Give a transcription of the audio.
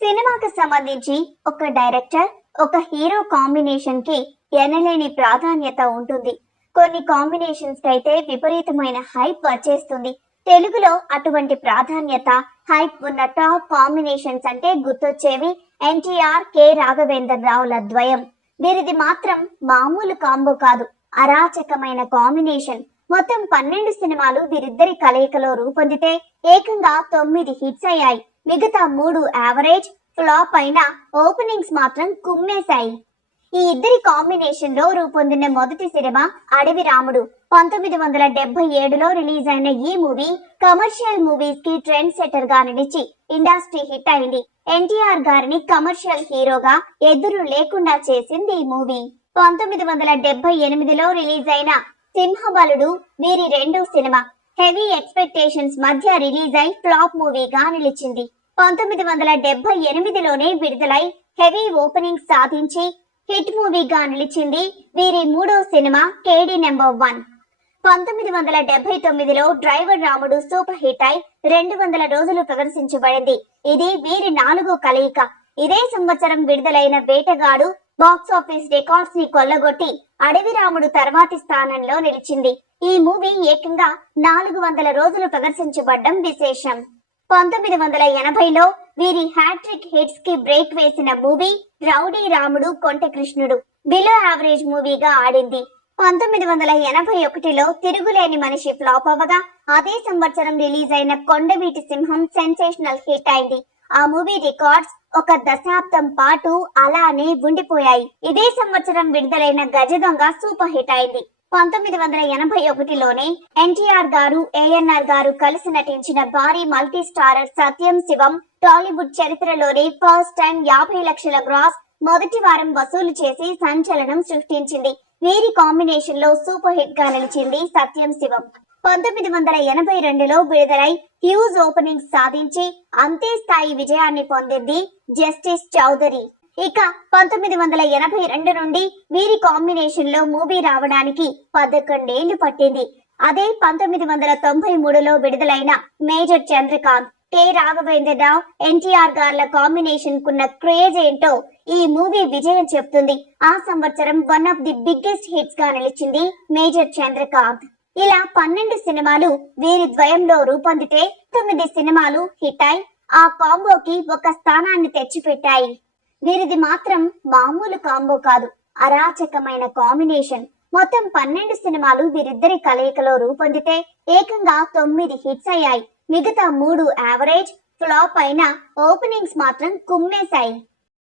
సినిమాకు సంబంధించి ఒక డైరెక్టర్, ఒక హీరో కాంబినేషన్ కి ఎనలేని ప్రాధాన్యత ఉంటుంది. కొన్ని కాంబినేషన్స్ అయితే విపరీతమైన హైప్ వచ్చేస్తుంది. తెలుగులో అటువంటి ప్రాధాన్యత, హైప్ ఉన్న టాప్ కాంబినేషన్స్ అంటే గుర్తొచ్చేవి ఎన్టీఆర్, కె రాఘవేంద్ర రావుల ద్వయం. వీరిది మాత్రం మామూలు కాంబో కాదు, అరాచకమైన కాంబినేషన్. మొత్తం 12 సినిమాలు వీరిద్దరి కలయికలో రూపొందితే ఏకంగా 9 హిట్స్ అయ్యాయి. మిగతా 3 యావరేజ్, ఫ్లాప్ అయిన ఓపెనింగ్స్ మాత్రం కుమ్మేశాయి. ఈ ఇద్దరి కాంబినేషన్ లో రూపొందిన మొదటి సినిమా అడవి రాముడు. 1977లో రిలీజ్ అయిన ఈ మూవీ కమర్షియల్ మూవీస్ కి ట్రెండ్ సెటర్ గా నిలిచి ఇండస్ట్రీ హిట్ అయింది. ఎన్టీఆర్ గారిని కమర్షియల్ హీరోగా ఎదురు లేకుండా చేసింది ఈ మూవీ. 1978లో రిలీజ్ అయిన సింహబలుడు వీరి రెండో సినిమా. హెవీ ఎక్స్పెక్టేషన్స్ మధ్య రిలీజ్ అయి ఫ్లాప్ మూవీగా నిలిచింది. 1978లోనే విడుదలై హెవీ ఓపెనింగ్ సాధించి హిట్ మూవీగా నిలిచింది వీరి మూడో సినిమా కేడీ నెంబర్ 1. 1979లో డ్రైవర్ రాముడు సూపర్ హిట్ అయి 200 రోజులు ప్రదర్శించబడింది. ఇది వీరి 4వ కలయిక. ఇదే సంవత్సరం విడుదలైన వేటగాడు బాక్స్ ఆఫీస్ రికార్డ్స్ ని కొల్లగొట్టి అడవి రాముడు తర్వాతి స్థానంలో నిలిచింది. ఈ మూవీ ఏకంగా 400 రోజులు ప్రదర్శించబడ్డం విశేషం. 1980లో వీరి హ్యాట్రిక్ హిట్స్ కి బ్రేక్ వేసిన మూవీ రౌడీ రాముడు కొంటె కృష్ణుడు బిలో యావరేజ్ మూవీగా ఆడింది. 1981లో తిరుగులేని మనిషి ఫ్లాప్ అవ్వగా అదే సంవత్సరం రిలీజ్ అయిన కొండవీటి సింహం సెన్సేషనల్ హిట్ అయింది. ఆ మూవీ రికార్డ్స్ ఒక దశాబ్దం పాటు అలానే ఉండిపోయాయి. ఇదే సంవత్సరం విడుదలైన గజ దొంగ సూపర్ హిట్ అయింది. 1981లోనే ఎన్టీఆర్ గారు, ఏఎన్ఆర్ గారు కలిసి నటించిన భారీ మల్టీ స్టారర్ సత్యం శివం టాలీవుడ్ చరిత్రలోనే ఫస్ట్ టైం 50 లక్షల గ్రాస్ మొదటి వారం వసూలు చేసి సంచలనం సృష్టించింది. వీరి కాంబినేషన్ లో సూపర్ హిట్ గా నిలిచింది సత్యం శివం. 1982లో విడుదలై హ్యూజ్ ఓపెనింగ్ సాధించి అంతే స్థాయి విజయాన్ని పొందింది జస్టిస్ చౌదరి. ఇక 1982 నుండి వీరి కాంబినేషన్ లో మూవీ రావడానికి 11 ఏళ్లు పట్టింది. అదే 1993లో విడుదలైన మేజర్ చంద్రకాంత్, కె రాఘవేంద్ర రావు, ఎన్టీఆర్ గార్ల కాంబినేషన్ కున్న క్రేజ్ ఏంటో ఈ మూవీ విజయం చెప్తుంది. ఆ సంవత్సరం one of the biggest hits గా నిలిచింది మేజర్ చంద్రకాంత్. ఇలా 12 సినిమాలు వీరి ద్వయంలో రూపొందితే 9 సినిమాలు హిట్ అయి ఆ కాంబోకి ఒక స్థానాన్ని తెచ్చిపెట్టాయి. వీరిది మాత్రం మామూలు కాంబో కాదు, అరాచకమైన కాంబినేషన్. మొత్తం 12 సినిమాలు వీరిద్దరి కలయికలో రూపొందితే ఏకంగా 9 హిట్స్ అయ్యాయి. మిగతా 3 యావరేజ్, ఫ్లాప్ అయిన ఓపెనింగ్స్ మాత్రం కుమ్మేశాయి.